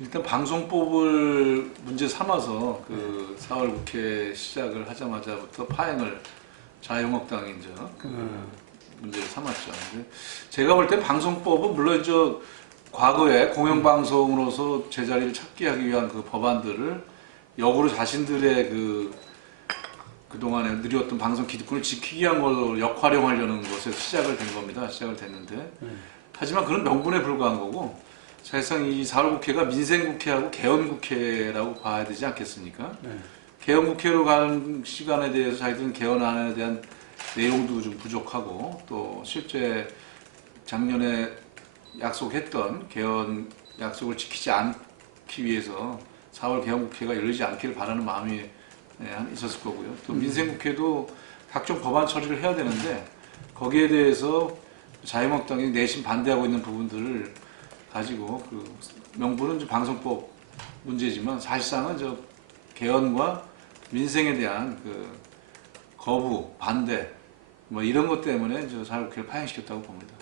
일단 방송법을 문제 삼아서 그 4월 국회 시작을 하자마자부터 파행을 자유한국당이 이제 문제를 삼았죠. 근데 제가 볼 땐 방송법은 물론 저 과거에 공영방송으로서 제자리를 찾게 하기 위한 그 법안들을 역으로 자신들의 그동안에 누렸던 방송 기득권을 지키기 위한 걸로 역활용하려는 것에서 시작을 된 겁니다. 시작을 됐는데 하지만 그런 명분에 불과한 거고 사실상 이 4월 국회가 민생국회하고 개헌국회라고 봐야 되지 않겠습니까? 개헌국회로 가는 시간에 대해서 자기들은 개헌안에 대한 내용도 좀 부족하고 또 실제 작년에 약속했던 개헌 약속을 지키지 않기 위해서 4월 개헌국회가 열리지 않기를 바라는 마음이 있었을 거고요. 또 민생국회도 각종 법안 처리를 해야 되는데 거기에 대해서 자유한국당이 내심 반대하고 있는 부분들을 가지고 그 명분은 방송법 문제지만 사실상은 저 개헌과 민생에 대한 그 거부, 반대 뭐 이런 것 때문에 저 사회국회를 파행시켰다고 봅니다.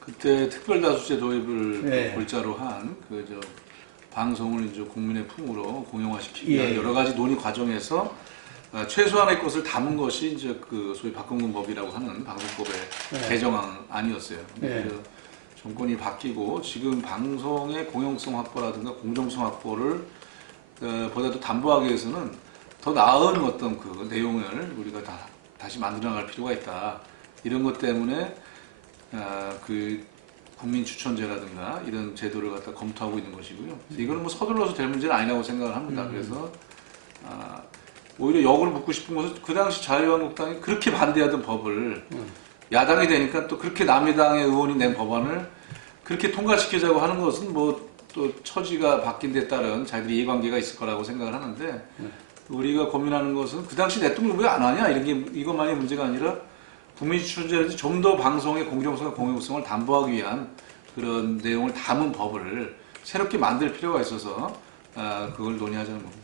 그때 특별다수제 도입을 골자로 한 그 저 방송을 이제 국민의 품으로 공영화시키기 위한 여러 가지 논의 과정에서 최소한의 것을 담은 것이 이제 그 소위 박헌근법이라고 하는 방송법의 개정안이었어요. 정권이 바뀌고 지금 방송의 공영성 확보라든가 공정성 확보를 보다도 담보하기 위해서는 더 나은 어떤 그 내용을 우리가 다시 만들어 나갈 필요가 있다. 이런 것 때문에 그 국민 추천제라든가 이런 제도를 갖다 검토하고 있는 것이고요. 이거는 뭐 서둘러서 될 문제는 아니라고 생각을 합니다. 그래서 오히려 역으로 묻고 싶은 것은 그 당시 자유한국당이 그렇게 반대하던 법을 야당이 되니까 또 그렇게 남의 당의 의원이 낸 법안을 그렇게 통과시키자고 하는 것은 뭐 또 처지가 바뀐 데 따른 자기들이 이해관계가 있을 거라고 생각을 하는데 우리가 고민하는 것은 그 당시 냈던 걸 왜 안 하냐 이것만이 문제가 아니라 국민추천제라든지 좀 더 방송의 공정성과 공영성을 담보하기 위한 그런 내용을 담은 법을 새롭게 만들 필요가 있어서 그걸 논의하자는 겁니다.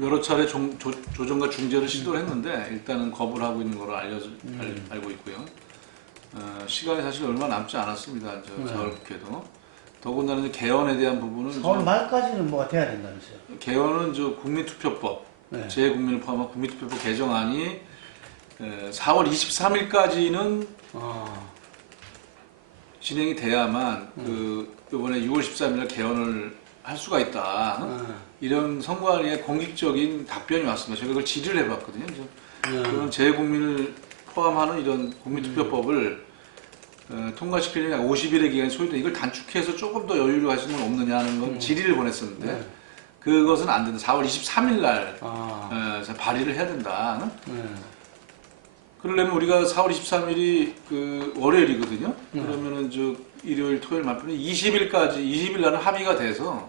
여러 차례 조정과 중재를 시도를 했는데 일단은 거부를 하고 있는 걸로 알고 있고요. 시간이 사실 얼마 남지 않았습니다. 서울 국회도. 더군다나 이제 개헌에 대한 부분은 4월 말까지는 뭐가 돼야 된다면서요? 개헌은 국민투표법, 재국민을 포함한 국민투표법 개정안이 4월 23일까지는 진행이 돼야만 이번에 6월 13일 개헌을 할 수가 있다. 이런 선관위의 공식적인 답변이 왔습니다. 제가 그걸 질의를 해봤거든요. 그런 재국민을 포함하는 이런 국민투표법을 통과시키려면 50일의 기간이 소요돼 이걸 단축해서 조금 더 여유를 하시는 건 없느냐는 건 질의를 보냈었는데 그것은 안 된다. 4월 23일 날 발의를 해야 된다. 그러려면 우리가 4월 23일이 그 월요일이거든요. 그러면은 일요일, 토요일, 말표는 20일 날은 합의가 돼서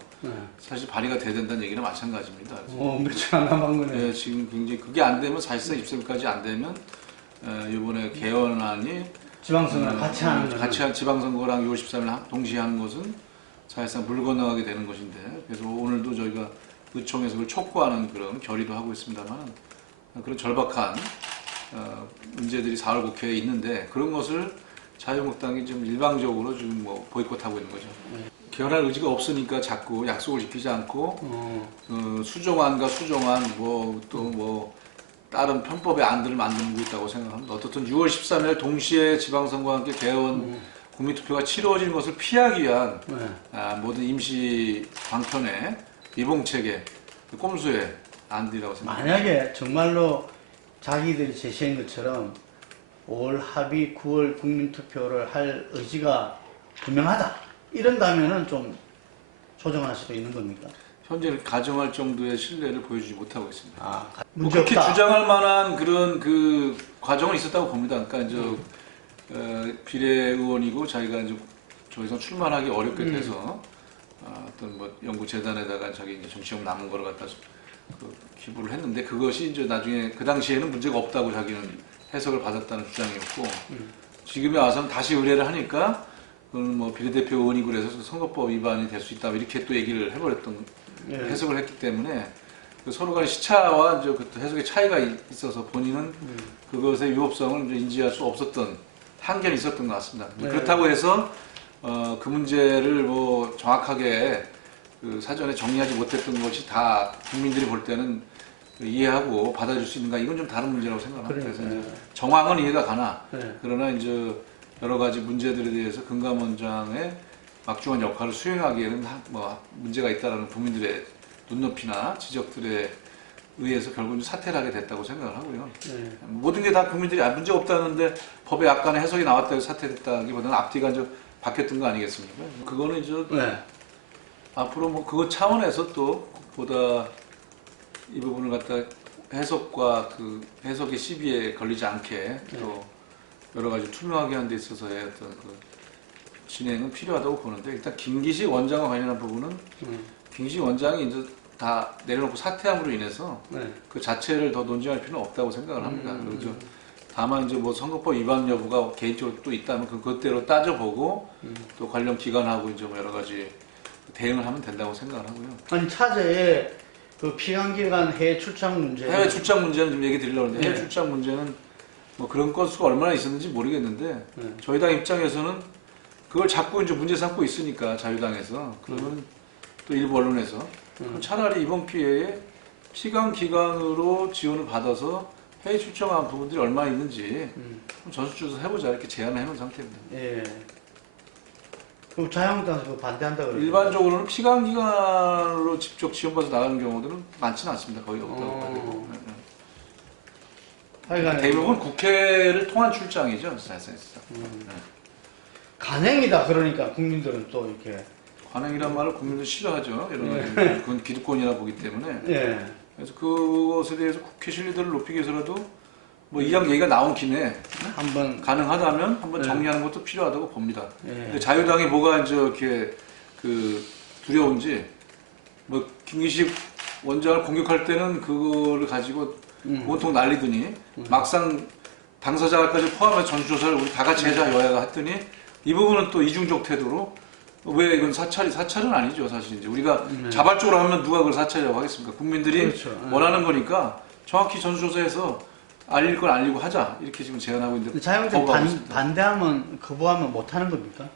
사실 발의가 돼야 된다는 얘기는 마찬가지입니다. 며칠 안 남은 거네. 네, 지금 굉장히 그게 안 되면 사실상 20일까지 안 되면 이번에 개헌안이 지방선거랑 같이 하는 지방선거랑 6월 13일 동시에 하는 것은 사실상 물 건너가게 되는 것인데 그래서 오늘도 저희가 의총에서 그걸 촉구하는 그런 결의도 하고 있습니다만 그런 절박한 문제들이 4월 국회에 있는데 그런 것을 자유한국당이 좀 일방적으로 지금 뭐 보이콧하고 있는 거죠. 개헌할 의지가 없으니까 자꾸 약속을 지키지 않고 수정안과 수정안 또 다른 편법의 안들을 만들고 있다고 생각합니다. 어떻든 6월 13일 동시에 지방선거와 함께 개헌 국민투표가 치러진 것을 피하기 위한 모든 임시 방편의 미봉책의 꼼수의 안들이라고 생각합니다. 만약에 정말로 자기들이 제시한 것처럼 5월 합의 9월 국민투표를 할 의지가 분명하다 이런다면은 좀 조정할 수도 있는 겁니까? 현재는 가정할 정도의 신뢰를 보여주지 못하고 있습니다. 문제 그렇게 없다. 주장할 만한 그런 그 과정은 있었다고 봅니다. 그러니까 비례의원이고 자기가 저기서 출마하기 어렵게 돼서 어떤 뭐 연구재단에다가 자기 정치적 남은 거를 갖다 기부를 했는데 그것이 나중에 그 당시에는 문제가 없다고 자기는 해석을 받았다는 주장이었고 지금에 와서는 다시 의뢰를 하니까 그건 뭐 비례대표 의원이고 그래서 선거법 위반이 될 수 있다 이렇게 또 얘기를 해버렸던 해석을 했기 때문에 서로 간의 시차와 그 해석의 차이가 있어서 본인은 그것의 위법성을 인지할 수 없었던 한계는 있었던 것 같습니다. 그렇다고 해서 그 문제를 뭐 정확하게 그 사전에 정리하지 못했던 것이 다 국민들이 볼 때는 이해하고 받아줄 수 있는가 이건 좀 다른 문제라고 생각합니다. 그래서 이제 정황은 이해가 가나 그러나 이제 여러 가지 문제들에 대해서 금감원장의 막중한 역할을 수행하기에는 뭐 문제가 있다라는 국민들의 눈높이나 지적들에 의해서 결국은 사퇴를 하게 됐다고 생각을 하고요. 모든 게 다 국민들이 문제 없다는데 법에 약간의 해석이 나왔다고 해서 사퇴됐다기보다는 앞뒤가 이제 바뀌었던 거 아니겠습니까? 그거는 이제 앞으로 뭐 그거 차원에서 또 보다 이 부분을 갖다 해석과 그 해석의 시비에 걸리지 않게 또 여러 가지 투명하게 하는 데 있어서의 어떤 그 진행은 필요하다고 보는데 일단 김기식 원장과 관련한 부분은 김기식 원장이 이제 다 내려놓고 사퇴함으로 인해서 그 자체를 더 논쟁할 필요는 없다고 생각을 합니다. 그리고 다만 이제 뭐 선거법 위반 여부가 개인적으로 또 있다면 그것대로 따져보고 또 관련 기관하고 이제 뭐 여러 가지 대응을 하면 된다고 생각을 하고요. 아니 차제에 그 피감기관 해외 출장 문제. 해외 출장 문제는 좀 얘기 드리려고 하는데 해외 출장 문제는 뭐 그런 건수가 얼마나 있었는지 모르겠는데 저희 당 입장에서는 그걸 자꾸 이제 문제 삼고 있으니까 자유당에서 그러면 또 일부 언론에서 그럼 차라리 이번 기회에 피감기관으로 지원을 받아서 해외 출장한 부분들이 얼마나 있는지 전수조사 해보자 이렇게 제안을 해놓은 상태입니다. 예. 그럼 자유한국당에서 반대한다 그러죠? 일반적으로는 피감기관으로 직접 지원받아서 나가는 경우들은 많지는 않습니다. 거의 없다고 봐야 되고. 대부분 국회를 통한 출장이죠. 사실상. 간행이다 그러니까 국민들은 또 이렇게 관행이란 말을 국민들 싫어하죠. 이런 그건 기득권이라 보기 때문에. 그래서 그것에 대해서 국회 신뢰도를 높이기 위해서라도 뭐 이왕 얘기가 나온 김에 한번 가능하다면 한번 정리하는 것도 필요하다고 봅니다. 근데 자유당이 뭐가 이제 이렇게 그 두려운지 뭐 김기식 원장을 공격할 때는 그거를 가지고 온통 난리더니 막상 당사자까지 포함해서 전수조사를 우리 다 같이 하자 여야가 했더니 이 부분은 또 이중적 태도로 왜 이건 사찰은 아니죠. 사실 이제 우리가 자발적으로 하면 누가 그걸 사찰이라고 하겠습니까? 국민들이 그렇죠. 원하는 거니까 정확히 전수조사해서 알릴 걸 알리고 하자 이렇게 지금 제안하고 있는데 자유한국당 반대하면 거부하면 못하는 겁니까?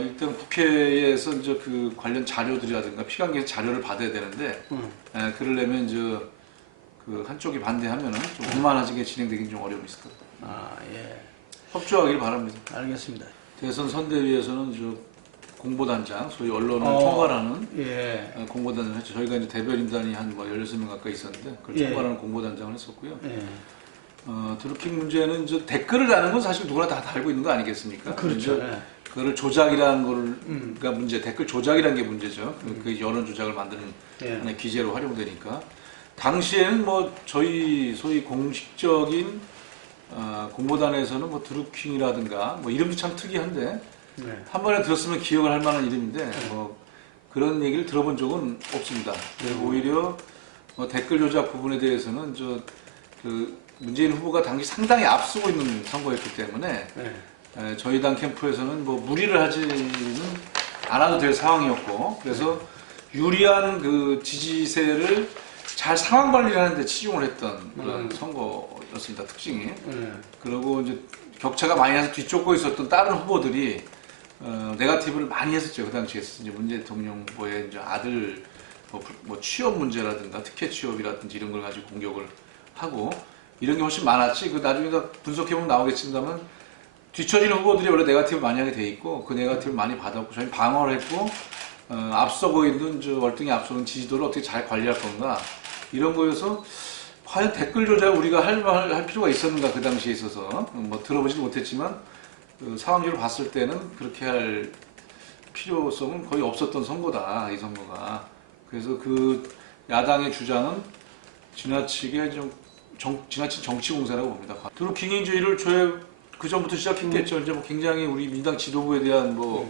일단 국회에서 이제 그 관련 자료들이라든가 피감기관 자료를 받아야 되는데 그러려면 이제 그 한쪽이 반대하면은 좀 원만하게 진행되긴 좀 어려움이 있을 겁니다. 아 예. 협조하길 바랍니다. 알겠습니다. 대선 선대위에서는 저 공보단장, 소위 언론을 총괄하는 공보단장을 했죠. 저희가 이제 대변인단이 한 뭐 16명 가까이 있었는데 그걸 총괄하는 공보단장을 했었고요. 드루킹 문제는 이제 댓글을 다는 건 사실 누구나 다 알고 있는 거 아니겠습니까? 그렇죠. 그거를 조작이라는 거가 문제, 댓글 조작이라는 게 문제죠. 그 여론 조작을 만드는 하나의 기재로 활용되니까. 당시에는 뭐 저희 소위 공식적인 공보단에서는 뭐 드루킹이라든가 뭐 이름도 참 특이한데 한 번에 들었으면 기억을 할 만한 이름인데 뭐 그런 얘기를 들어본 적은 없습니다. 오히려 뭐 댓글 조작 부분에 대해서는 그 문재인 후보가 당시 상당히 앞서고 있는 선거였기 때문에 저희 당 캠프에서는 뭐 무리를 하지는 않아도 될 상황이었고 그래서 유리한 그 지지세를 잘 상황 관리를 하는데 치중을 했던 그런 선거였습니다. 특징이. 그리고 이제 격차가 많이 나서 뒤쫓고 있었던 다른 후보들이 네거티브를 많이 했었죠. 그 당시에 이제 문재인 대통령 후보의 이제 아들 뭐 취업 문제라든가 특혜 취업이라든지 이런 걸 가지고 공격을 하고 이런 게 훨씬 많았지. 그 나중에 분석해보면 나오겠습니다만 뒤처지는 후보들이 원래 네거티브 많이 하게 돼 있고 그 네거티브를 많이 받았고 저희는 방어를 했고 앞서고 있는 월등히 앞서는 지지도를 어떻게 잘 관리할 건가 이런 거여서 과연 댓글 조작을 우리가 할 필요가 있었는가 그 당시에 있어서 뭐 들어보지도 못했지만 그 상황적으로 봤을 때는 그렇게 할 필요성은 거의 없었던 선거다 이 선거가. 그래서 그 야당의 주장은 지나치게 지나친 정치 공세라고 봅니다. 드루킹이 이제 1월 초에 그 전부터 시작했겠죠. 이제 뭐 굉장히 우리 민주당 지도부에 대한 또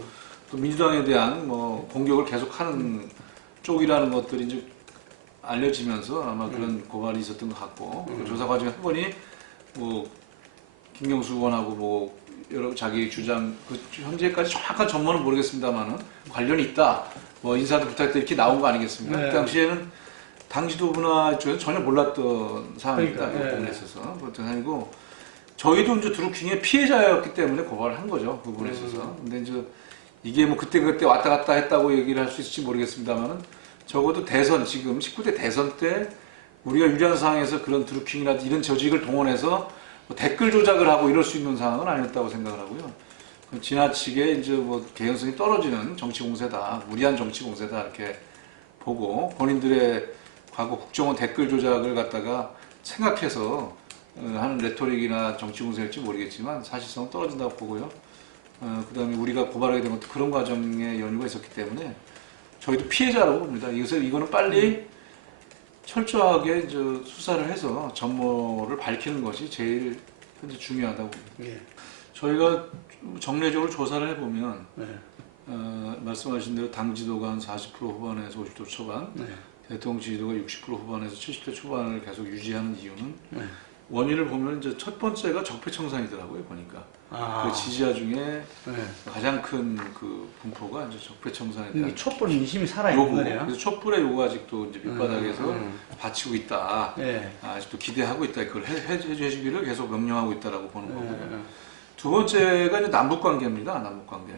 민주당에 대한 뭐 공격을 계속하는 쪽이라는 것들이 이제 알려지면서 아마 그런 고발이 있었던 것 같고 그 조사 과정에 한 번이 뭐 김경수 의원하고 뭐 여러 자기 주장 그 현재까지 정확한 전문은 모르겠습니다만은 관련이 있다. 뭐 인사도 부탁했다 이렇게 나온 거 아니겠습니까? 그 당시에는 당 지도부나 쪽에서 전혀 몰랐던 상황입니다. 그 부분에 있어서 그것도 아니고 저희도 이제 드루킹의 피해자였기 때문에 고발을 한 거죠. 그 부분에 있어서. 근데 이제 이게 뭐 그때 왔다 갔다 했다고 얘기를 할 수 있을지 모르겠습니다만은 적어도 대선 지금 19대 대선 때 우리가 유리한 상황에서 그런 드루킹이라든지 이런 조직을 동원해서 뭐 댓글 조작을 하고 이럴 수 있는 상황은 아니었다고 생각을 하고요. 지나치게 이제 뭐 개연성이 떨어지는 정치 공세다, 무리한 정치 공세다 이렇게 보고 본인들의 과거 국정원 댓글 조작을 갖다가 생각해서 하는 레토릭이나 정치 공세일지 모르겠지만 사실성은 떨어진다고 보고요. 그다음에 우리가 고발하게 된 것도 그런 과정에 연유가 있었기 때문에 저희도 피해자라고 봅니다. 이거는 빨리 철저하게 이제 수사를 해서 전모를 밝히는 것이 제일 현재 중요하다고 봅니다. 예. 저희가 정례적으로 조사를 해보면 네. 말씀하신 대로 당 지도가 한 40% 후반에서 50% 초반, 네. 대통령 지지도가 60% 후반에서 70대 초반을 계속 유지하는 이유는 네. 원인을 보면 이제 첫 번째가 적폐청산이더라고요. 보니까 아. 그 지지자 중에 네. 가장 큰 그 분포가 이제 적폐청산에 대한 이 촛불 민심이 살아있는 요구. 거네요. 그래서 촛불의 요구가 아직도 이제 밑바닥에서 바치고 있다. 네. 아직도 기대하고 있다. 그걸 해주기를 계속 명령하고 있다라고 보는 거고요. 네. 두 번째가 이제 남북 관계입니다. 남북 관계.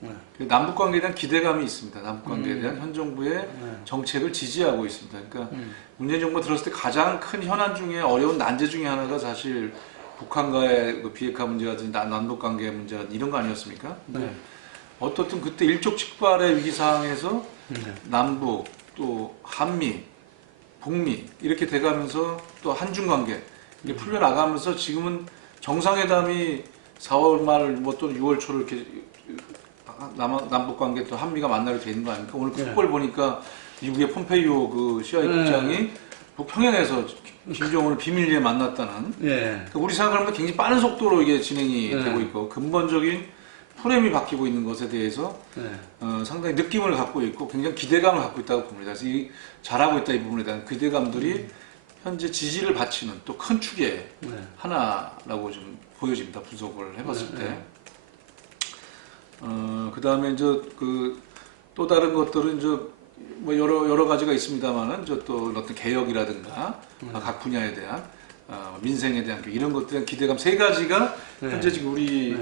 네. 남북 관계에 대한 기대감이 있습니다. 남북 관계에 대한 현 정부의 네. 정책을 지지하고 있습니다. 그러니까 문재인 정부가 들었을 때 가장 큰 현안 중에 어려운 난제 중에 하나가 사실 북한과의 그 비핵화 문제라든지 남북 관계 문제라든지 이런 거 아니었습니까? 네. 어떻든 그때 일촉즉발의 위기 상황에서 네. 남북 또 한미, 북미 이렇게 돼가면서 또 한중 관계 이게 풀려나가면서 지금은 정상회담이 4월 말 뭐 또 6월 초를 이렇게 남북 관계 또 한미가 만나게 돼 있는 거 아닙니까? 오늘 그걸 보니까 미국의 폼페이오 그 CIA 국장이 북평양에서 김정은을 비밀리에 만났다는. 예. 그러니까 우리 생각하면 굉장히 빠른 속도로 이게 진행이 되고 있고 근본적인 프레임이 바뀌고 있는 것에 대해서 상당히 느낌을 갖고 있고 굉장히 기대감을 갖고 있다고 봅니다. 그래서 잘하고 있다 이 부분에 대한 기대감들이 현재 지지를 바치는 또 큰 축의 하나라고 좀 보여집니다. 분석을 해봤을 때. 그 다음에 이제 그 또 다른 것들은 이제 뭐 여러 가지가 있습니다만은 이제 또 어떤 개혁이라든가 각 분야에 대한 민생에 대한 이런 것들에 대한 기대감 세 가지가 현재 지금 우리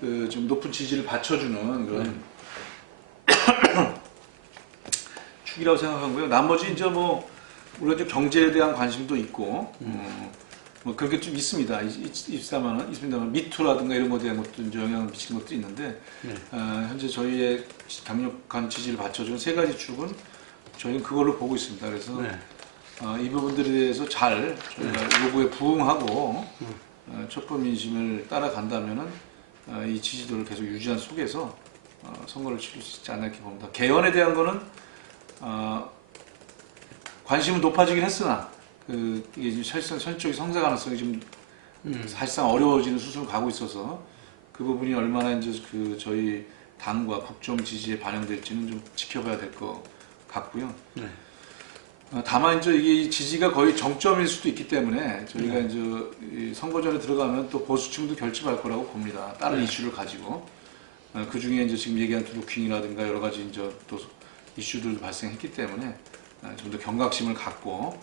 그 좀 높은 지지를 받쳐주는 그런 축이라고 생각하고요. 나머지 이제 뭐 물론 좀 경제에 대한 관심도 있고 뭐 그렇게 좀 있습니다만 미투라든가 이런 것에 대한 것도 이제 영향을 미치는 것도 있는데 현재 저희의 강력한 지지를 받쳐주는 세 가지 축은 저희는 그걸로 보고 있습니다. 그래서 이 부분들에 대해서 잘 저희가 요구에 부응하고 촛불 민심을 따라간다면은 이 지지도를 계속 유지한 속에서 선거를 치를 수 있지 않나 이렇게 봅니다. 개헌에 대한 거는 관심은 높아지긴 했으나 이게 지금 실질적인 성사 가능성이 좀 사실상 어려워지는 수순을 가고 있어서 그 부분이 얼마나 이제 그 저희 당과 국정 지지에 반영될지는 좀 지켜봐야 될 것 같고요. 다만 이제 이게 지지가 거의 정점일 수도 있기 때문에 저희가 이제 이 선거전에 들어가면 또 보수층도 결집할 거라고 봅니다. 다른 이슈를 가지고 그 중에 이제 지금 얘기한 드루킹이라든가 여러 가지 이제 또 이슈들도 발생했기 때문에 좀 더 경각심을 갖고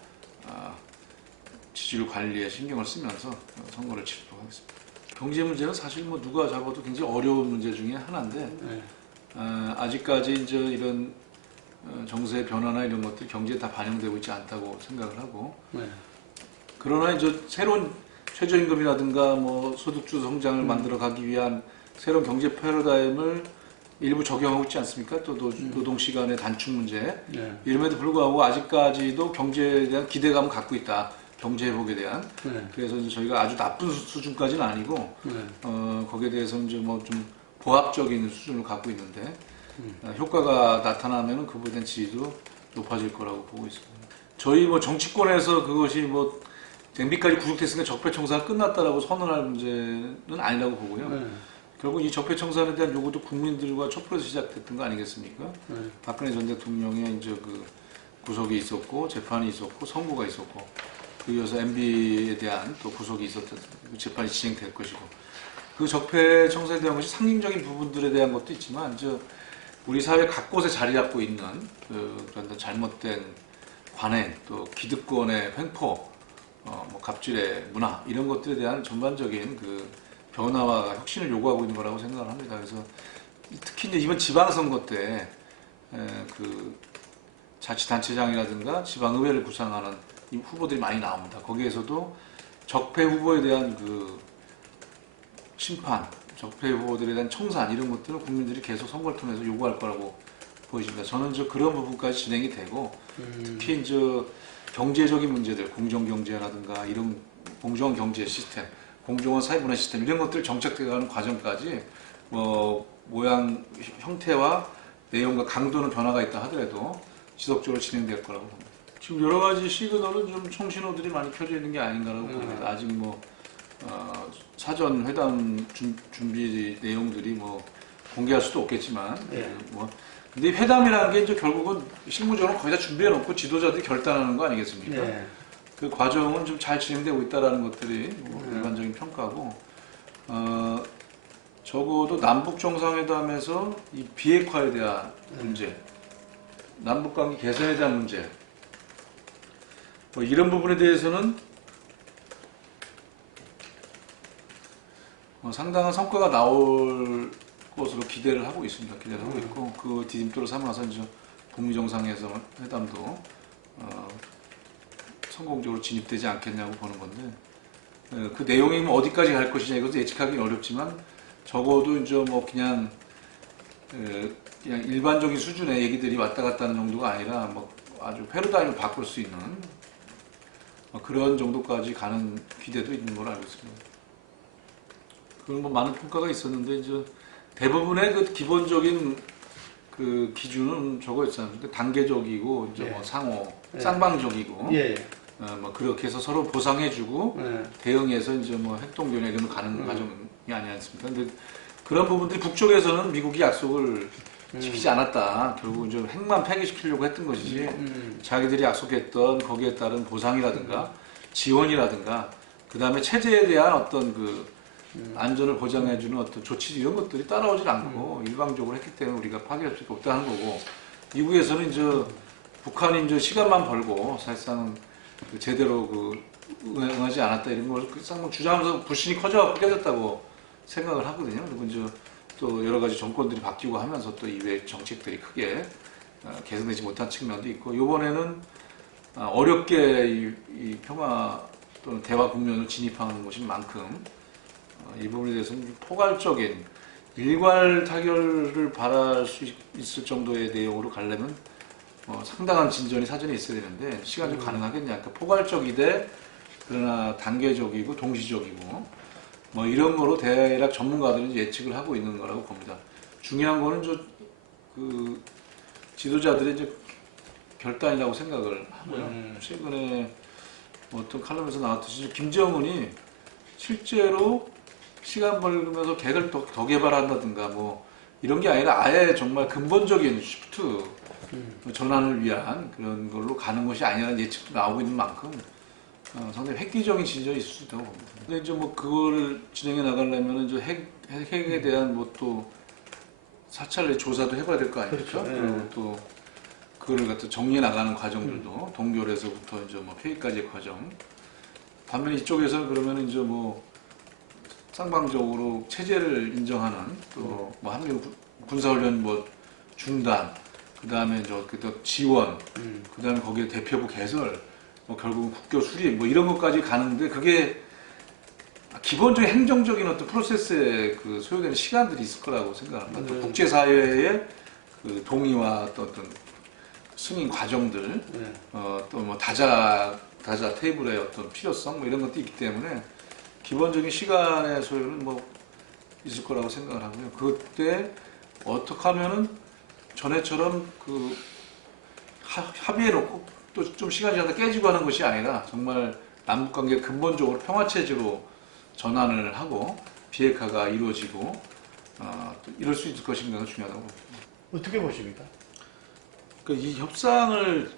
지지율 관리에 신경을 쓰면서 선거를 치르도록 하겠습니다. 경제 문제는 사실 뭐 누가 잡아도 굉장히 어려운 문제 중에 하나인데 아직까지 이제 이런 정세의 변화나 이런 것들이 경제에 다 반영되고 있지 않다고 생각을 하고 그러나 이제 새로운 최저임금이라든가 뭐 소득주 성장을 만들어가기 위한 새로운 경제 패러다임을 일부 적용하고 있지 않습니까? 또 노동시간의 단축 문제 이름에도 불구하고 아직까지도 경제에 대한 기대감을 갖고 있다. 경제 회복에 대한 그래서 이제 저희가 아주 나쁜 수준까지는 아니고 거기에 대해서는 이제 뭐 좀 보합적인 수준을 갖고 있는데 효과가 나타나면 그 부분에 대한 지지도 높아질 거라고 보고 있습니다. 저희 뭐 정치권에서 그것이 뭐 MB까지 구속됐으니까 적폐청산이 끝났다라고 선언할 문제는 아니라고 보고요. 결국 이 적폐청산에 대한 요구도 국민들과 촛불에서 시작됐던 거 아니겠습니까? 박근혜 전 대통령의 이제 그 구속이 있었고 재판이 있었고 선고가 있었고 그 이어서 MB에 대한 또 구속이 있었던 재판이 진행될 것이고 그 적폐청산에 대한 것이 상징적인 부분들에 대한 것도 있지만 이제 우리 사회 각곳에 자리 잡고 있는 그런 잘못된 관행 또 기득권의 횡포 뭐 갑질의 문화 이런 것들에 대한 전반적인 그 변화와 혁신을 요구하고 있는 거라고 생각을 합니다. 그래서 특히 이제 이번 지방선거 때 그 자치단체장이라든가 지방의회를 구성하는 이 후보들이 많이 나옵니다. 거기에서도 적폐 후보에 대한 그 심판, 적폐 후보들에 대한 청산 이런 것들은 국민들이 계속 선거를 통해서 요구할 거라고 보여집니다. 저는 그런 부분까지 진행이 되고 특히 이제 경제적인 문제들, 공정경제라든가 이런 공정한 경제 시스템, 공정한 사회문화 시스템 이런 것들 정착되어가는 과정까지 뭐 모양, 형태와 내용과 강도는 변화가 있다 하더라도 지속적으로 진행될 거라고 봅니다. 지금 여러 가지 시그널은 좀 총신호들이 많이 펴져 있는 게 아닌가라고 봅니다. 아직 뭐 사전 회담 준비 내용들이 뭐 공개할 수도 없겠지만 근데 회담이라는 게 이제 결국은 실무적으로 거의 다 준비해 놓고 지도자들이 결단하는 거 아니겠습니까? 네. 그 과정은 좀 잘 진행되고 있다라는 것들이 뭐 일반적인 평가고 적어도 남북 정상회담에서 이 비핵화에 대한 문제, 남북 관계 개선에 대한 문제 뭐 이런 부분에 대해서는 상당한 성과가 나올 것으로 기대를 하고 있습니다. 기대를 하고 있고 그 디딤돌을 삼아서 이제 북미 정상회담도 성공적으로 진입되지 않겠냐고 보는 건데 그 내용이 뭐 어디까지 갈 것이냐 이것도 예측하기 어렵지만 적어도 이제 뭐 그냥 일반적인 수준의 얘기들이 왔다 갔다 하는 정도가 아니라 뭐 아주 패러다임을 바꿀 수 있는 그런 정도까지 가는 기대도 있는 걸로 알고 있습니다. 그런 뭐 많은 평가가 있었는데 이제 대부분의 그 기본적인 그 기준은 저거였잖아요. 단계적이고 이제 뭐 상호 쌍방적이고 뭐 그렇게 해서 서로 보상해주고 대응해서 이제 뭐 핵동결에 가는 과정이 아니지 않습니까? 근데 그런 부분들이 북쪽에서는 미국이 약속을 지키지 않았다. 결국 이제 핵만 폐기시키려고 했던 것이지 자기들이 약속했던 거기에 따른 보상이라든가 지원이라든가 그 다음에 체제에 대한 어떤 그 안전을 보장해주는 어떤 조치 이런 것들이 따라오질 않고 일방적으로 했기 때문에 우리가 파괴할 수밖에 없다는 거고 미국에서는 이제 북한이 이제 시간만 벌고 사실상 제대로 응하지 않았다 이런 걸 쌍방 주장하면서 불신이 커져갖고 깨졌다고 생각을 하거든요. 그리고 이제 또 여러 가지 정권들이 바뀌고 하면서 또 이외의 정책들이 크게 개선되지 못한 측면도 있고 이번에는 어렵게 이 평화 또는 대화 국면으로 진입하는 것인 만큼 이 부분에 대해서는 포괄적인 일괄 타결을 바랄 수 있을 정도의 내용으로 가려면 상당한 진전이 사전에 있어야 되는데 시간이 가능하겠냐. 그러니까 포괄적이되 그러나 단계적이고 동시적이고 뭐 이런 거로 대략 전문가들은 예측을 하고 있는 거라고 봅니다. 중요한 거는 그 지도자들의 이제 결단이라고 생각을 하고요. 최근에 어떤 칼럼에서 나왔듯이 김정은이 실제로 시간 벌면서 계획을 더 개발한다든가 뭐 이런 게 아니라 아예 정말 근본적인 시프트 전환을 위한 그런 걸로 가는 것이 아니라는 예측도 나오고 있는 만큼 상당히 획기적인 진전이 있을 수 있다고 봅니다. 근데 이제 뭐 그거를 진행해 나가려면 이제 핵에 대한 뭐 또 사찰의 조사도 해봐야 될 거 아닙니까? 그렇죠. 그리고 또 그거를 갖다 정리해 나가는 과정들도 동결에서부터 이제 뭐 폐기까지의 과정. 반면에 이쪽에서는 그러면 이제 뭐 쌍방적으로 체제를 인정하는 또 뭐 한미 군사훈련 뭐 중단, 그 다음에 또 지원, 그 다음에 거기에 대표부 개설, 뭐 결국은 국교 수립 뭐 이런 것까지 가는데 그게 기본적인 행정적인 어떤 프로세스에 그 소요되는 시간들이 있을 거라고 생각합니다. 또 국제사회의 그 동의와 또 어떤 승인 과정들, 또 뭐 다자 테이블의 어떤 필요성 뭐 이런 것도 있기 때문에 기본적인 시간의 소요는 뭐 있을 거라고 생각을 하고요. 그때 어떻게 하면은 전에처럼 그 합의해 놓고 또 좀 시간이 지나다 깨지고 하는 것이 아니라 정말 남북관계 근본적으로 평화체제로 전환을 하고 비핵화가 이루어지고 또 이럴 수 있을 것인가가 중요하다고 봅니다. 어떻게 보십니까? 그러니까 이 협상을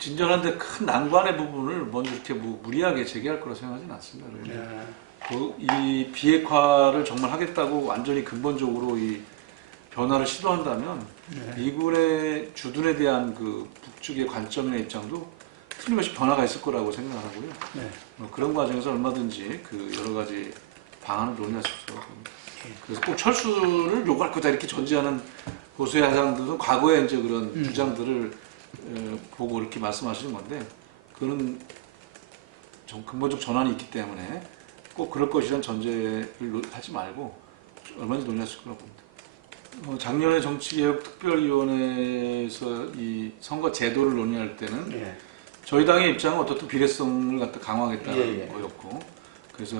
진전하는데 큰 난관의 부분을 먼저 이렇게 뭐 무리하게 제기할 거라 생각하지는 않습니다. 이 비핵화를 정말 하겠다고 완전히 근본적으로 이 변화를 시도한다면 미군의 주둔에 대한 그 북측의 관점이나 입장도 틀림없이 변화가 있을 거라고 생각하고요. 그런 과정에서 얼마든지 그 여러 가지 방안을 논의할 수 있을 겁니다. 그래서 꼭 철수를 요구할 거다 이렇게 전제하는 보수의 야당들은 과거에 이제 그런 주장들을 보고 이렇게 말씀하시는 건데 그거는 좀 근본적 전환이 있기 때문에 꼭 그럴 것이라는 전제를 하지 말고 얼마든지 논의할 수 있을 거라고 봅니다. 작년에 정치개혁특별위원회에서 이 선거 제도를 논의할 때는 예. 저희 당의 입장은 어떻든 비례성을 갖다 강화하겠다는 예, 예. 거였고 그래서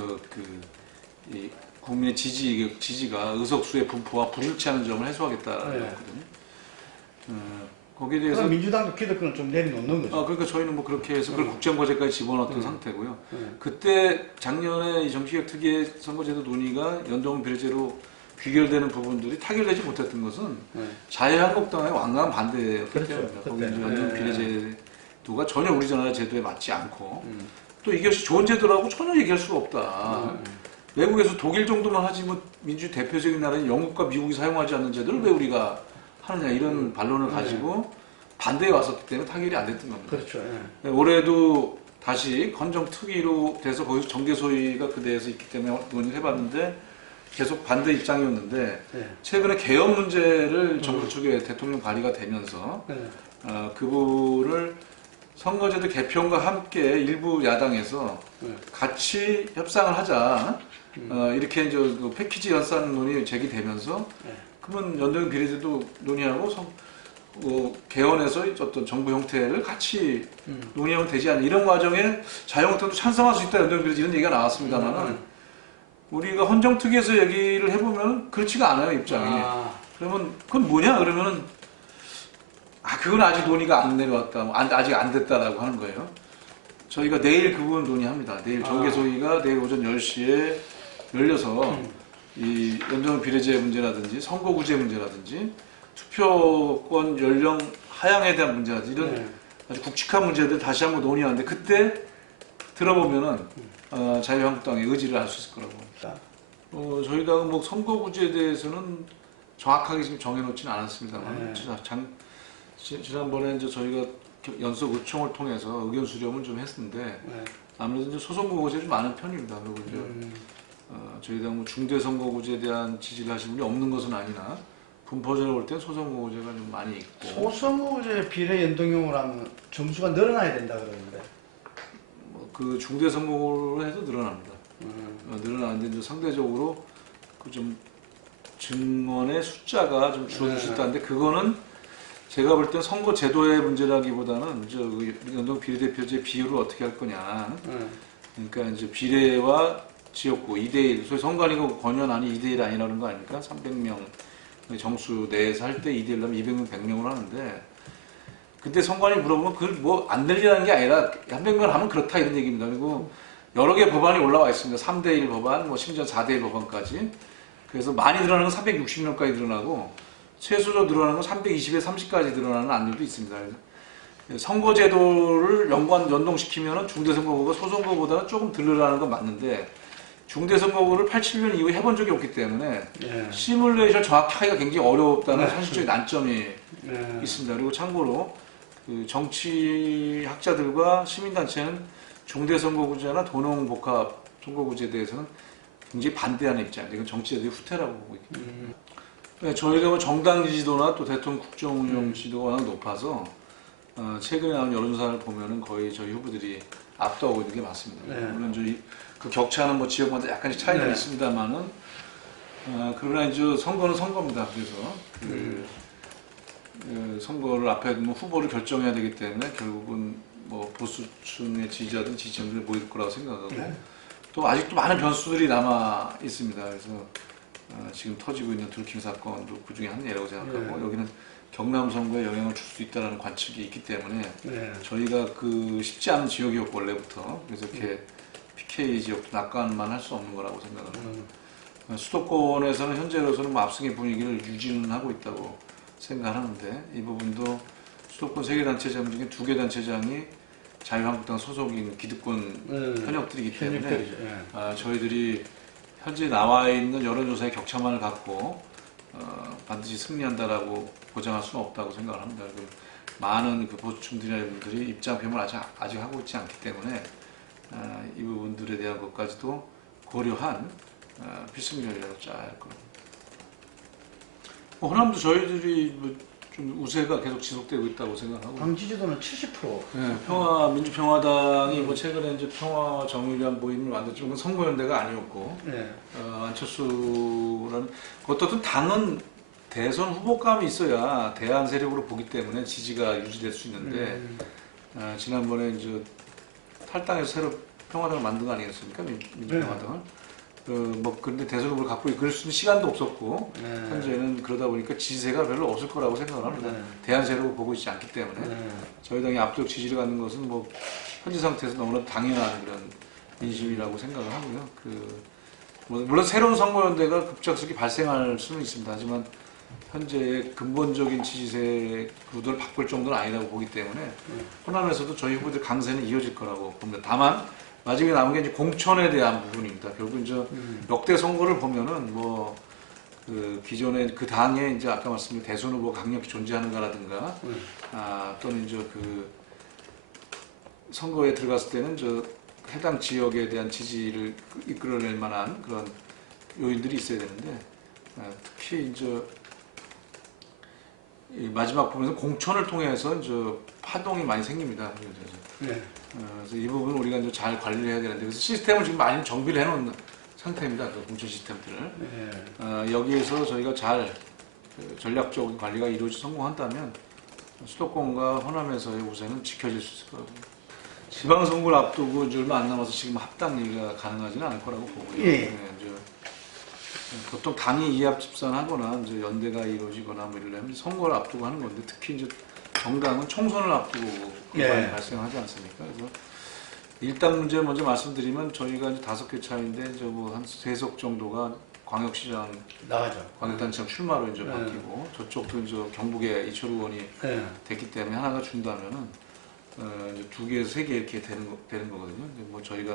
이 국민의 지지가 의석수의 분포와 불일치하는 점을 해소하겠다는 예. 거였거든요. 거기에 대해서 그럼 민주당도 기득권을 좀 내려놓는 거죠. 그러니까 저희는 뭐 그렇게 해서 그걸 국정과제까지 집어넣었던 상태고요. 그때 작년에 이 정치개혁특위의 선거제도 논의가 연동 비례제로 귀결되는 부분들이 타결되지 못했던 것은 자유한국당의 완강한 반대였기 그렇죠. 때문입니다. 거기 그때. 이제 연동 비례제도가 전혀 우리나라 제도에 맞지 않고 또 이것이 좋은 제도라고 전혀 얘기할 수가 없다. 외국에서 독일 정도만 하지 뭐 민주 대표적인 나라인 영국과 미국이 사용하지 않는 제도를 왜 우리가 하느냐 이런 반론을 가지고 반대에 왔었기 때문에 타결이 안 됐던 겁니다. 그렇죠. 예. 올해도 다시 헌정특위로 돼서 거기서 정계소위가 그 대해서 있기 때문에 논의를 해봤는데 계속 반대 입장이었는데 예. 최근에 개헌 문제를 정부 측에 대통령 발의가 되면서 예. 그 부분을 선거제도 개편과 함께 일부 야당에서 같이 협상을 하자 이렇게 이제 그 패키지 연산 논의 제기되면서 그러면 연동 비례제도 논의하고 개헌에서 어떤 정부 형태를 같이 논의하면 되지 않나 이런 과정에 자유한국당도 찬성할 수 있다 연동 비례제 이런 얘기가 나왔습니다만은 우리가 헌정특위에서 얘기를 해보면 그렇지가 않아요 입장이. 그러면 그건 뭐냐 그러면은 그건 아직 논의가 안 내려왔다, 아직 안 됐다라고 하는 거예요. 저희가 내일 그 부분 논의합니다. 내일 정계소위가 내일 오전 10시에 열려서 이 연동 비례제 문제라든지 선거구제 문제라든지 투표권 연령 하향에 대한 문제라든지 이런 아주 굵직한 문제들 다시 한번 논의하는데 그때 들어보면은 자유한국당의 의지를 알 수 있을 거라고 봅니다. 저희 당은 뭐 선거구제에 대해서는 정확하게 지금 정해놓지는 않았습니다만 지난번에 이제 저희가 연석 의총을 통해서 의견 수렴을 좀 했는데 아무래도 이제 소선거구제 좀 많은 편입니다. 그리고 이제 저희 당 뭐 중대선거구제에 대한 지지를 하시는 분이 없는 것은 아니나 분포적으로 볼 때 소선거구제가 좀 많이 있고 소선거구제 비례 연동형으로 하면 점수가 늘어나야 된다 그러는데. 그 중대선거구로 해도 늘어납니다. 늘어나는데 이제 상대적으로 그 좀 증언의 숫자가 좀 줄어들 수 있다는데 그거는 제가 볼 땐 선거 제도의 문제라기보다는 이제 연동 비례대표제 비율을 어떻게 할 거냐. 그러니까 이제 비례와 지역구 2대1, 소위 선관위가 권유안이 2대1 아니라는 거 아닙니까? 300명 정수 내에서 할 때 2대1 하면 200명, 100명으로 하는데 그때 선관위 물어보면 그걸 뭐 안 늘리라는 게 아니라 300명 하면 그렇다 이런 얘기입니다. 그리고 여러 개 법안이 올라와 있습니다. 3대1 법안, 뭐 심지어 4대1 법안까지. 그래서 많이 늘어나는 건 360명까지 늘어나고 최소로 늘어나는 건 320에 30까지 늘어나는 안들도 있습니다. 그래서 선거제도를 연동시키면 중대선거구가 소선거보다는 조금 덜 늘어나는 건 맞는데 중대선거구를 87년 이후에 해본 적이 없기 때문에 시뮬레이션을 정확히 하기가 굉장히 어렵다는 현실적인 난점이 있습니다. 그리고 참고로 그 정치학자들과 시민단체는 중대선거구제나 도농복합 선거구제에 대해서는 굉장히 반대하는 입장입니다. 이건 정치제도의 후퇴라고 보고 있습니다. 저희가 뭐 정당 지지도나 또 대통령 국정운영 지지도가 워낙 높아서 최근에 나온 여론조사를 보면은 거의 저희 후보들이 압도하고 있는 게 맞습니다. 물론 저희 그 격차는 뭐 지역마다 약간씩 차이가 있습니다만은 그러나 이제 선거는 선거입니다. 그래서 선거를 앞에 뭐 후보를 결정해야 되기 때문에 결국은 뭐 보수층의 지지자든 지지층들이 모일 거라고 생각하고 또 아직도 많은 변수들이 남아 있습니다. 그래서 지금 터지고 있는 드루킹 사건도 그 중에 한 예라고 생각하고 여기는 경남 선거에 영향을 줄 수 있다는 관측이 있기 때문에 저희가 그 쉽지 않은 지역이었고 원래부터 그래서 이렇게 PK 지역도 낙관만 할 수 없는 거라고 생각을 합니다. 수도권에서는 현재로서는 뭐 압승의 분위기를 유지는 하고 있다고 생각하는데 이 부분도 수도권 3개 단체장 중에 2개 단체장이 자유한국당 소속인 기득권 현역들이기 때문에 저희들이 현재 나와 있는 여론조사의 격차만을 갖고 반드시 승리한다라고 보장할 수는 없다고 생각을 합니다. 많은 그 보수층들이 입장 표명을 아직 하고 있지 않기 때문에 이 부분들에 대한 것까지도 고려한 필승전략을 짜야 할 겁니다. 호남도 저희들이 좀 우세가 계속 지속되고 있다고 생각하고. 당 지지도는 70%. 네, 민주평화당이 뭐 최근에 이제 평화 정의를 모임을 만들었지만 선거연대가 아니었고, 네. 안철수라는 어떻든 당은 대선 후보감이 있어야 대안 세력으로 보기 때문에 지지가 유지될 수 있는데, 지난번에 이제 탈당해서 새로 평화당을 만든 거 아니겠습니까? 민주평화당을. 근데 대선 후보를 갖고 그럴 수 있는 시간도 없었고, 네. 현재는 그러다 보니까 지지세가 별로 없을 거라고 생각을 합니다. 네. 대안 세력을 보고 있지 않기 때문에. 저희 당이 압도적 지지를 갖는 것은 뭐, 현재 상태에서 너무나 당연한 그런 민심이라고 생각을 하고요. 물론 새로운 선거연대가 급작스럽게 발생할 수는 있습니다. 하지만, 현재의 근본적인 지지세 구도를 바꿀 정도는 아니라고 보기 때문에, 호남에서도 저희 후보들 강세는 이어질 거라고 봅니다. 다만, 마지막에 남은 게 이제 공천에 대한 부분입니다. 결국 이제 역대 선거를 보면은 기존의 그 당에 이제 아까 말씀드린 대선 후보 강력히 존재하는가라든가, 또는 이제 선거에 들어갔을 때는 해당 지역에 대한 지지를 이끌어낼 만한 그런 요인들이 있어야 되는데, 특히 이제 이 마지막 부분에서 공천을 통해서 이제 파동이 많이 생깁니다. 네. 그래서 이 부분은 우리가 이제 잘 관리를 해야 되는데, 그래서 시스템을 지금 많이 정비를 해놓은 상태입니다. 그 공천 시스템들을. 네. 여기에서 저희가 잘 전략적인 관리가 이루어져 성공한다면 수도권과 호남에서의 우세는 지켜질 수 있을 거라고. 지방선거를 앞두고 이제 얼마 안 남아서 지금 합당 얘기가 가능하지는 않을 거라고 보고요. 예. 네, 이제 보통 당이 이합 집산하거나 이제 연대가 이루어지거나 뭐 이러려면 선거를 앞두고 하는 건데, 특히 이제 정당은 총선을 앞두고 예. 많이 발생하지 않습니까? 그래서 일당 문제 먼저 말씀드리면, 저희가 이제 5개 차인데 이제 뭐 한 3석 정도가 광역시장, 나가죠. 광역단체장 출마로 이제 바뀌고, 저쪽도 이제 경북에 이철우 의원이 네. 됐기 때문에 하나가 준다면은 이제 2개에서 3개 이렇게 되는 거거든요. 근데 뭐 저희가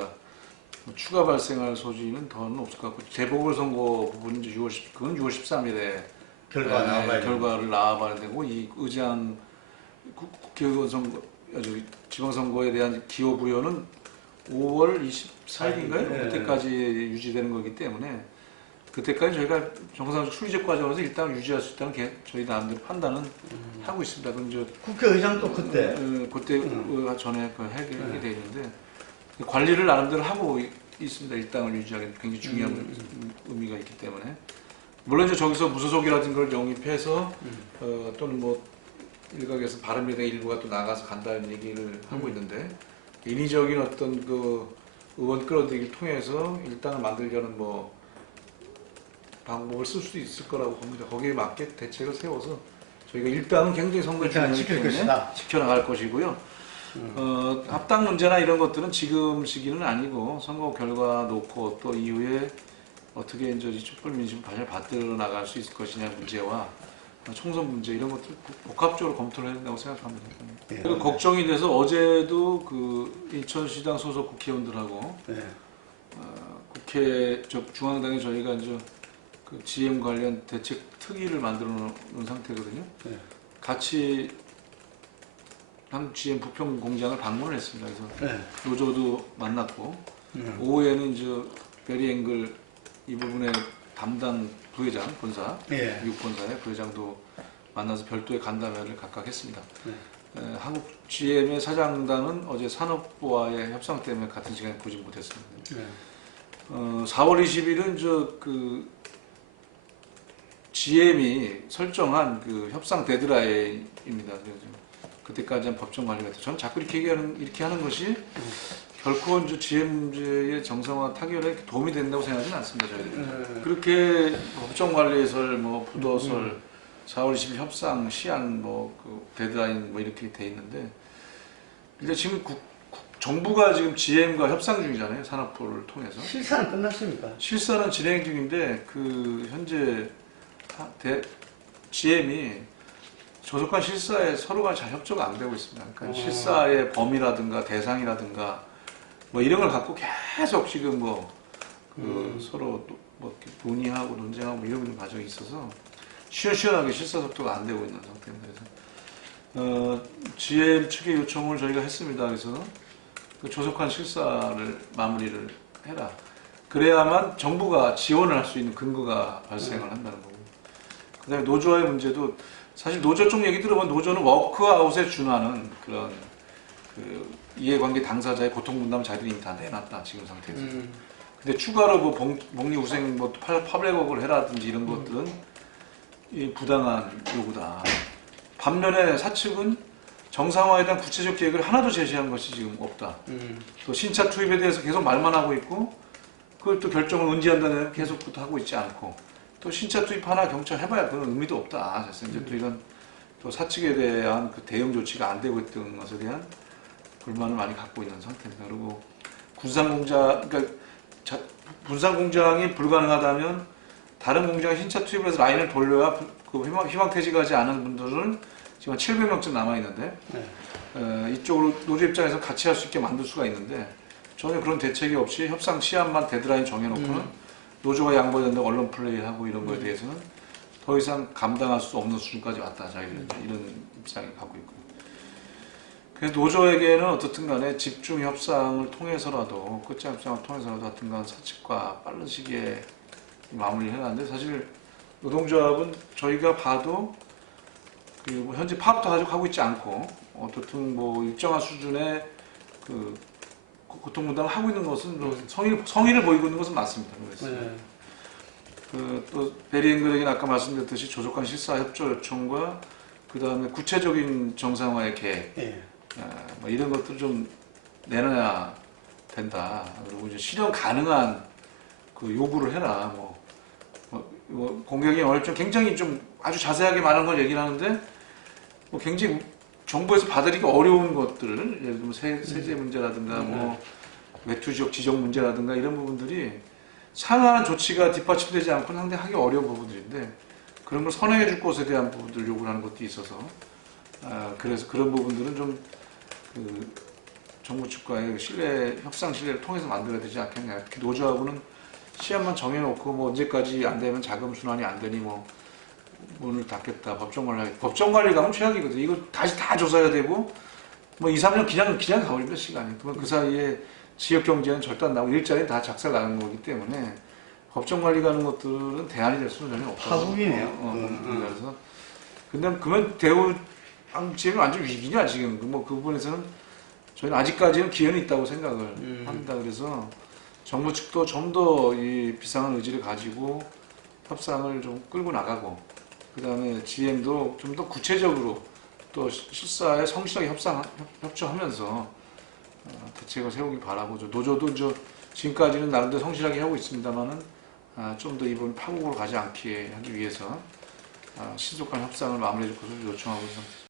뭐 추가 발생할 소지는 더는 없을 것 같고, 재보궐선거 부분은 이제 그건 6월 13일에 결과를 나와봐야 되고, 이 의장 국회의원 선거, 지방선거에 대한 기호 부여는 5월 24일인가요? 네. 그때까지 유지되는 거기 때문에, 그때까지 저희가 정상적 수리적 과정에서 일단 유지할 수 있다는 저희 나름대로 판단은 하고 있습니다. 그럼 이제 국회의장도 그때. 그때 전에 하게 돼 있는데, 관리를 나름대로 하고 있습니다. 일당을 유지하기 굉장히 중요한 의미가 있기 때문에. 물론 이제 저기서 무소속이라든 걸 영입해서 또는 뭐 일각에서 바른미래당 일부가 또 나가서 간다는 얘기를 하고 있는데, 인위적인 어떤 그 의원 끌어들이기를 통해서 일당을 만들려는 뭐 방법을 쓸 수도 있을 거라고 봅니다. 거기에 맞게 대책을 세워서 저희가 일당은 굉장히 선거에 중요하기 때문에 지켜나갈 것이고요. 합당 문제나 이런 것들은 지금 시기는 아니고, 선거 결과 놓고 또 이후에 어떻게 이제 촛불 민심 잘 받들어 나갈 수 있을 것이냐 문제와 총선 문제, 이런 것들 복합적으로 검토를 해야 된다고 생각합니다. 네. 그리고 걱정이 돼서 어제도 그 인천시당 소속 국회의원들하고 국회 중앙당에 저희가 이제 그 GM 관련 대책 특위를 만들어 놓은 상태거든요. 같이 한 GM 부평 공장을 방문을 했습니다. 그래서 노조도 만났고, 오후에는 이제 베리 앵글 이 부분의 담당 부회장, 본사, 미국 본사의 부회장도 만나서 별도의 간담회를 각각 했습니다. 한국 GM의 사장단은 어제 산업부와의 협상 때문에 같은 시간에 보지 못했습니다. 4월 20일은 그 GM이 설정한 그 협상 데드라인입니다. 그때까지 한 법정 관리가 돼. 저는 자꾸 이렇게 하는 것이 결코 이제 GM의 정상화 타결에 도움이 된다고 생각하지는 않습니다. 저희들이. 그렇게 법정 관리설, 뭐 부도설, 4월 20일 협상 시한, 그 데드라인 뭐 이렇게 돼 있는데, 근데 지금 정부가 지금 GM과 협상 중이잖아요. 산업부를 통해서. 실사는 끝났습니까? 실사는 진행 중인데, 현재 GM이 조속한 실사에 서로가 잘 협조가 안 되고 있습니다. 그러니까 실사의 범위라든가 대상이라든가 뭐 이런 걸 갖고 계속 지금 서로 뭐 이렇게 논의하고 논쟁하고 이러고 있는 과정이 있어서 시원시원하게 실사 속도가 안 되고 있는 상태입니다. 그래서 GM 측의 요청을 저희가 했습니다. 그래서 그 조속한 실사를 마무리를 해라. 그래야만 정부가 지원을 할 수 있는 근거가 발생을 한다는 거고. 그다음에 노조와의 문제도 사실 노조 쪽 얘기 들어보면 노조는 워크아웃에 준하는 그런 그 이해관계 당사자의 고통분담 자료를 이미 다 내놨다 지금 상태에서. 근데 추가로 뭐 복리후생 뭐 800억을 해라든지 이런 것들은 이 부당한 요구다. 반면에 사측은 정상화에 대한 구체적 계획을 하나도 제시한 것이 지금 없다. 또 신차 투입에 대해서 계속 말만 하고 있고 그걸 또 결정을 언제한다는 계속부터 하고 있지 않고 또 신차 투입 하나 경찰 해봐야 그런 의미도 없다. 사실 이제 또 이런 또 사측에 대한 그 대응 조치가 안 되고 있던 것에 대한 불만을 많이 갖고 있는 상태입니다. 그리고 그러니까 분산 공장이 불가능하다면 다른 공장에 신차 투입을 해서 라인을 돌려야 그 희망퇴직하지 않은 분들은 지금 700명쯤 남아있는데 이쪽으로 노조 입장에서 같이 할 수 있게 만들 수가 있는데 전혀 그런 대책이 없이 협상 시한만 데드라인 정해놓고는 노조가 양보해야 된다고 언론 플레이하고 이런 거에 대해서는 더 이상 감당할 수 없는 수준까지 왔다. 자기들은 이런 입장이 갖고 있고요. 그래서 노조에게는 어떻든 간에 집중 협상을 통해서라도 끝장 협상을 통해서라도 하여튼간 사측과 빠른 시기에 마무리를 해놨는데 사실 노동조합은 저희가 봐도 그리고 현재 파악도 아직 하고 있지 않고 어떻든 뭐 일정한 수준의 그 고통분담을 하고 있는 것은 성의를 보이고 있는 것은 맞습니다. 또 베리앵글에게는 아까 말씀드렸듯이 조속한 실사 협조 요청과 그 다음에 구체적인 정상화의 계획 뭐 이런 것들을 좀 내놔야 된다. 그리고 이제 실현 가능한 그 요구를 해라. 뭐 공격이 어렵죠. 굉장히 좀 아주 자세하게 많은 걸 얘기를 하는데 뭐 굉장히 정부에서 받아들이기 어려운 것들을 예를 들면 세제 문제라든가 뭐 외투 지역 지정 문제라든가 이런 부분들이 상하는 조치가 뒷받침되지 않고는 상당히 하기 어려운 부분들인데 그런 걸 선행해 줄 것에 대한 부분들을 요구를 하는 것도 있어서 그래서 그런 부분들은 좀 그 정부 측과의 협상 신뢰를 통해서 만들어야 되지 않겠냐. 특히 노조하고는 시한만 정해놓고 뭐 언제까지 안 되면 자금 순환이 안 되니 뭐 문을 닫겠다. 법정 관리 가면 최악이거든. 이거 다시 다 조사해야 되고 뭐 2, 3년 그냥 가버립니다 시간이. 그러면 그 사이에 지역 경제는 절대 안 나오고 일자리는 다 작살 나는 거기 때문에 법정 관리 가는 것들은 대안이 될 수는 전혀 없다. 파국이네요. 그래서 근데 그러면 지금 완전 위기냐 지금 뭐 그 부분에서는 저희는 아직까지는 기회는 있다고 생각을 합니다. 그래서 정부 측도 좀 더 이 비상한 의지를 가지고 협상을 좀 끌고 나가고 그 다음에 GM도 좀 더 구체적으로 또 실사에 성실하게 협조하면서 대책을 세우기 바라고 노조도 지금까지는 나름대로 성실하게 하고 있습니다만은 좀 더 이번 파국으로 가지 않게 하기 위해서 신속한 협상을 마무리해 줄 것을 요청하고 있는 상태입니다.